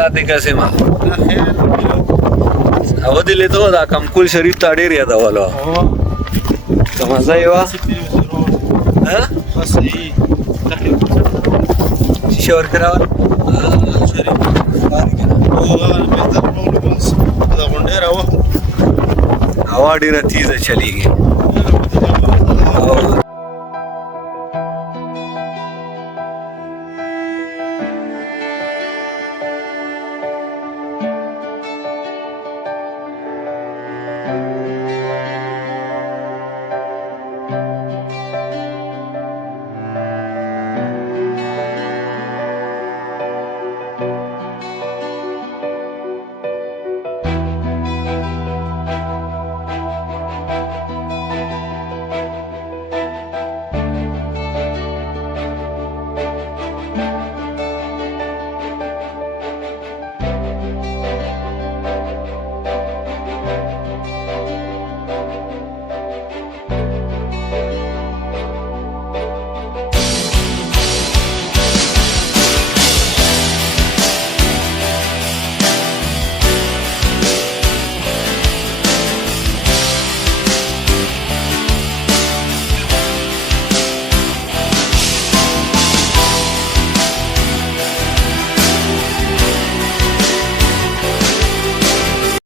لاته قسمه خیر او دې لیدو دا کمکول شریف ته ډیر یادولو مزه یې وه صحیح شیشه ورکړه شریف بهتر معلومات دا غونډه راوه هوا ډیره تیزه چلیږي